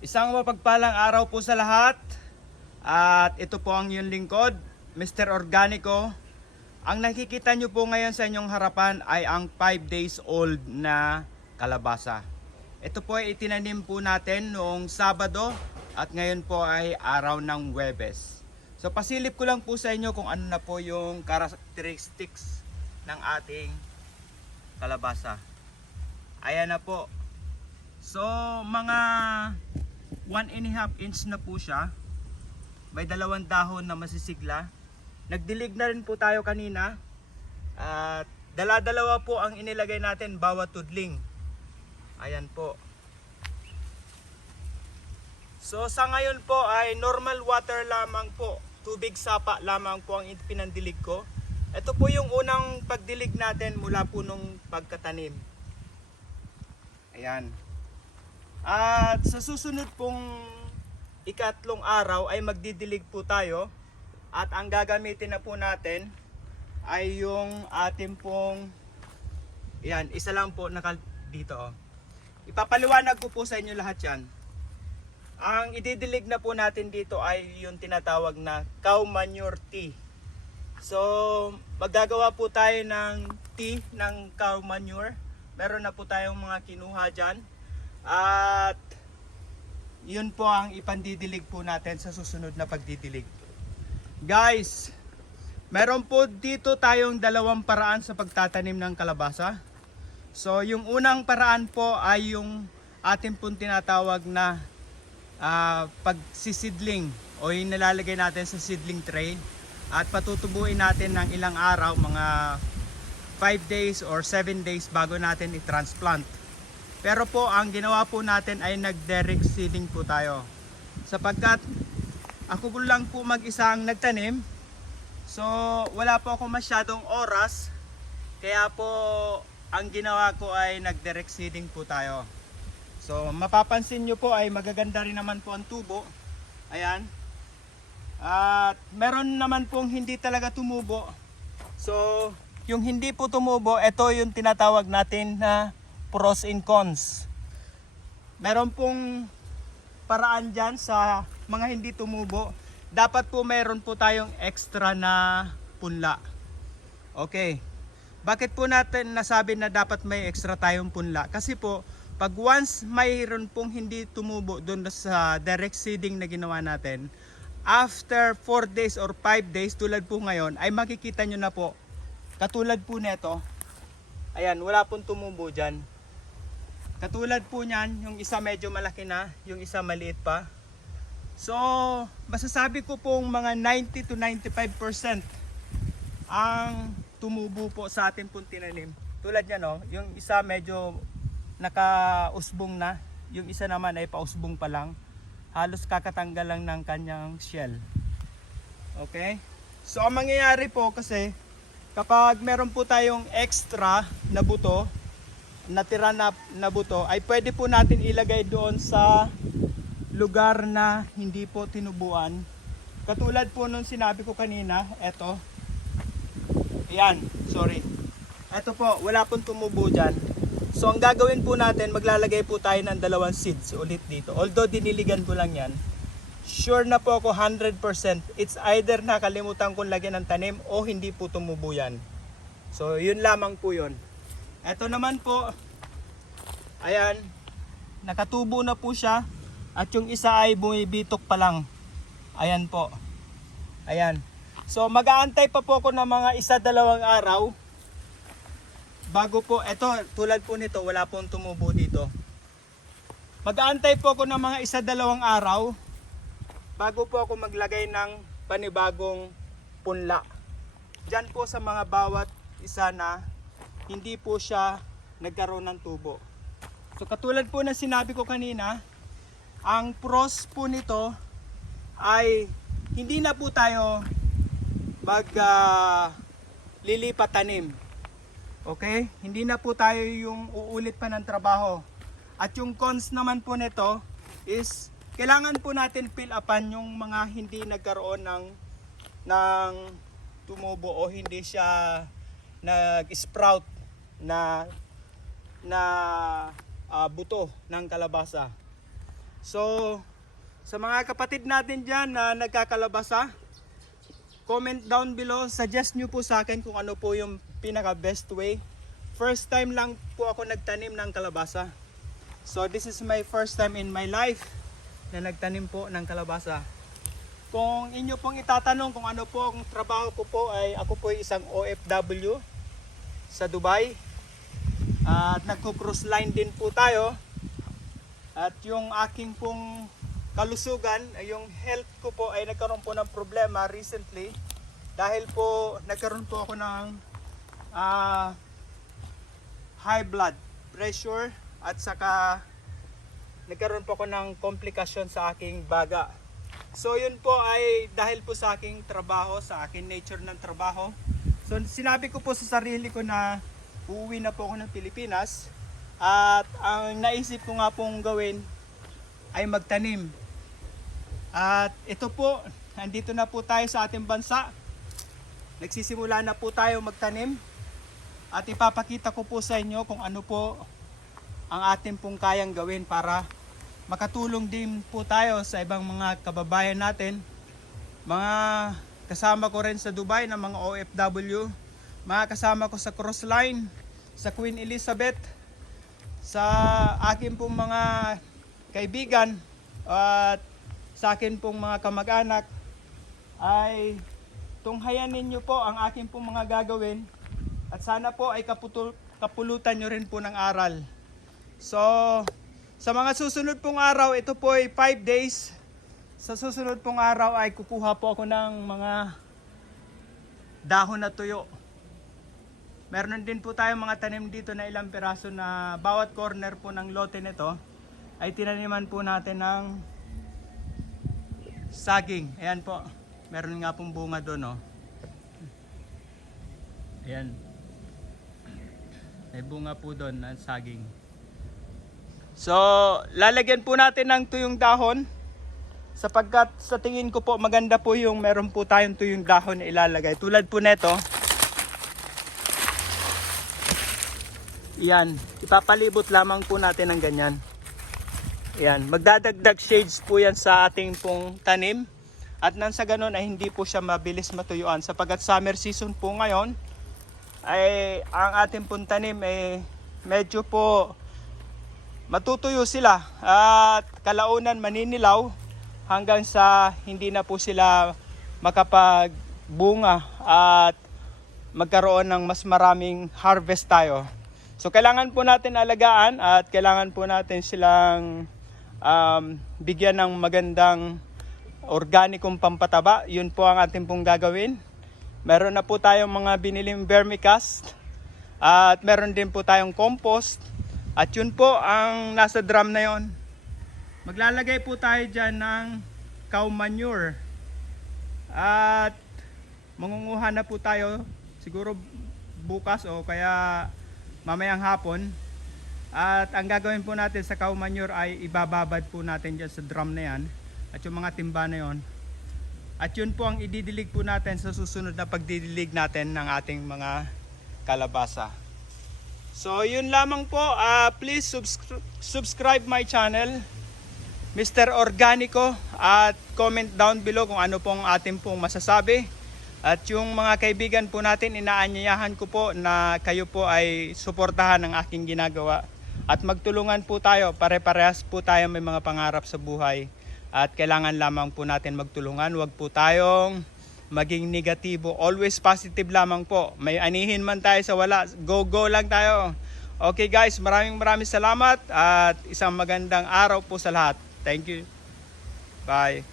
Isang mapagpalang araw po sa lahat. At ito po ang iyong lingkod, Mr. Organico. Ang nakikita nyo po ngayon sa inyong harapan ay ang 5 days old na kalabasa. Ito po ay itinanim po natin noong Sabado at ngayon po ay araw ng Huwebes. So pasilip ko lang po sa inyo kung ano na po yung characteristics ng ating kalabasa. Ayan na po. So mga 1.5 inch na po siya. May 2 dahon na masisigla. Nagdilig na rin po tayo kanina. At dala-dalawa po ang inilagay natin bawat tudling. Ayan po. So sa ngayon po ay normal water lamang po. Tubig sapa lamang po ang pinandilig ko. Ito po yung unang pagdilig natin mula po nung pagkatanim. Ayan. At sa susunod pong ikatlong araw ay magdidilig po tayo. At ang gagamitin na po natin ay yung ating pong, yan, isa lang po dito. Oh. Ipapaliwanag ko po sa inyo lahat yan. Ang ididilig na po natin dito ay yung tinatawag na cow manure tea. So maggagawa po tayo ng tea ng cow manure. Meron na po tayong mga kinuha dyan. At yun po ang ipandidilig po natin sa susunod na pagdidilig. Guys, meron po dito tayong dalawang paraan sa pagtatanim ng kalabasa. So yung unang paraan po ay yung ating pong tinatawag na pagsisidling o yung nalalagay natin sa seedling tray at patutubuin natin ng ilang araw, mga 5 days or 7 days bago natin i-transplant. Pero po ang ginawa po natin ay nag-direct seeding po tayo sapagkat ako po lang po mag-isa ang nagtanim. So wala po ako masyadong oras, kaya po ang ginawa ko ay nag-direct seeding po tayo. So mapapansin nyo po ay magaganda rin naman po ang tubo. Ayan. At meron naman pong hindi talaga tumubo. So yung hindi po tumubo, ito yung tinatawag natin na pros and cons. Meron pong paraan dyan sa mga hindi tumubo. Dapat po meron po tayong extra na punla. Okay. Bakit po natin nasabi na dapat may extra tayong punla? Kasi po pag once mayroon pong hindi tumubo doon sa direct seeding na ginawa natin, after 4 days or 5 days tulad po ngayon, ay makikita nyo na po, katulad po neto, ayan, wala pong tumubo dyan. Katulad po nyan, yung isa medyo malaki na, yung isa maliit pa. So, masasabi ko pong mga 90 to 95% ang tumubo po sa ating pong tinanim. Tulad nyan, no, yung isa medyo nakausbong na, yung isa naman ay pausbong pa lang, halos kakatanggal lang ng kanyang shell. Okay, so ang mangyayari po kasi kapag meron po tayong extra na buto, natira na buto, ay pwede po natin ilagay doon sa lugar na hindi po tinubuan. Katulad po nung sinabi ko kanina, eto, ayan, sorry, eto po, wala pong tumubo dyan. So ang gagawin po natin, maglalagay po tayo ng 2 seeds ulit dito. Although diniligan ko lang yan, sure na po ako 100%. It's either nakalimutan kong lagyan ng tanim o hindi po tumubo yan. So yun lamang po yun. Ito naman po, ayan, nakatubo na po siya. At yung isa ay bumibitok pa lang. Ayan po. Ayan. So mag-aantay pa po ako ng mga 1-2 araw bago po, eto tulad po nito, wala pong tumubo dito. Mag-aantay po ako ng mga 1-2 araw bago po ako maglagay ng panibagong punla. Diyan po sa mga bawat isa na hindi po siya nagkaroon ng tubo. So katulad po ng sinabi ko kanina, ang pros po nito ay hindi na po tayo lilipat tanim. Okay? Hindi na po tayo yung uulit pa ng trabaho. At yung cons naman po nito is kailangan po natin fill upan yung mga hindi nagkaroon ng tumubo o hindi siya nag-sprout na buto ng kalabasa. So, sa mga kapatid natin dyan na nagkakalabasa, comment down below, suggest nyo po sa akin kung ano po yung pinaka best way. First time lang po ako nagtanim ng kalabasa. So this is my first time in my life na nagtanim po ng kalabasa. Kung inyo pong itatanong kung ano po ang trabaho ko po, ay ako po ay isang OFW sa Dubai. At nagko-cruise line din po tayo. At yung aking pong kalusugan, yung health ko po ay nagkaroon po ng problema recently. Dahil po nagkaroon po ako ng high blood pressure at saka nagkaroon po ako ng komplikasyon sa aking baga. So yun po ay dahil po sa aking trabaho, sa aking nature ng trabaho. So sinabi ko po sa sarili ko na uuwi na po ako ng Pilipinas. At ang naisip ko nga pong gawin ay magtanim. At ito po, nandito na po tayo sa ating bansa. Nagsisimula na po tayo magtanim. At ipapakita ko po sa inyo kung ano po ang ating pong kayang gawin para makatulong din po tayo sa ibang mga kababayan natin. Mga kasama ko rin sa Dubai na mga OFW. Mga kasama ko sa cruise line, sa Queen Elizabeth. Sa akin pong mga kaibigan at sa akin pong mga kamag-anak ay tunghayan ninyo po ang akin pong mga gagawin at sana po ay kapulutan nyo rin po ng aral. So sa mga susunod pong araw, ito po ay 5 days. Sa susunod pong araw ay kukuha po ako ng mga dahon na tuyo. Meron din po tayong mga tanim dito na ilang piraso na bawat corner po ng lote nito ay tinaniman po natin ng saging. Ayan po. Meron nga pong bunga doon, oh. Ayan. May bunga po doon na saging. So, lalagyan po natin ng tuyong dahon sapagkat sa tingin ko po maganda po yung meron po tayong tuyong dahon na ilalagay. Tulad po neto. Yan, ipapalibot lamang po natin ng ganyan. Yan, magdadagdag shades po yan sa ating pong tanim. At nang sa ganun ay hindi po siya mabilis matuyuan. Sapagkat summer season po ngayon, ay ang ating pong tanim ay medyo po matutuyo sila. At kalaunan maninilaw hanggang sa hindi na po sila makapagbunga at magkaroon ng mas maraming harvest tayo. So kailangan po natin alagaan at kailangan po natin silang bigyan ng magandang organikong pampataba. Yun po ang ating pong gagawin. Meron na po tayong mga biniling vermicast at meron din po tayong compost. At yun po ang nasa drum na yon. Maglalagay po tayo dyan ng cow manure. At mangunguha na po tayo siguro bukas o kaya mamayang hapon. At ang gagawin po natin sa cow manure ay ibababad po natin dyan sa drum na yan. At yung mga timba na yon. At yun po ang ididilig po natin sa susunod na pagdidilig natin ng ating mga kalabasa. So yun lamang po. Please subscribe my channel, Mr. Organico. At comment down below kung ano pong ating pong masasabi. At yung mga kaibigan po natin, inaanyayahan ko po na kayo po ay suportahan ang aking ginagawa. At magtulungan po tayo, pare-parehas po tayo may mga pangarap sa buhay. At kailangan lamang po natin magtulungan, huwag po tayong maging negatibo. Always positive lamang po. May anihin man tayo sa wala, go lang tayo. Okay guys, maraming salamat at isang magandang araw po sa lahat. Thank you. Bye.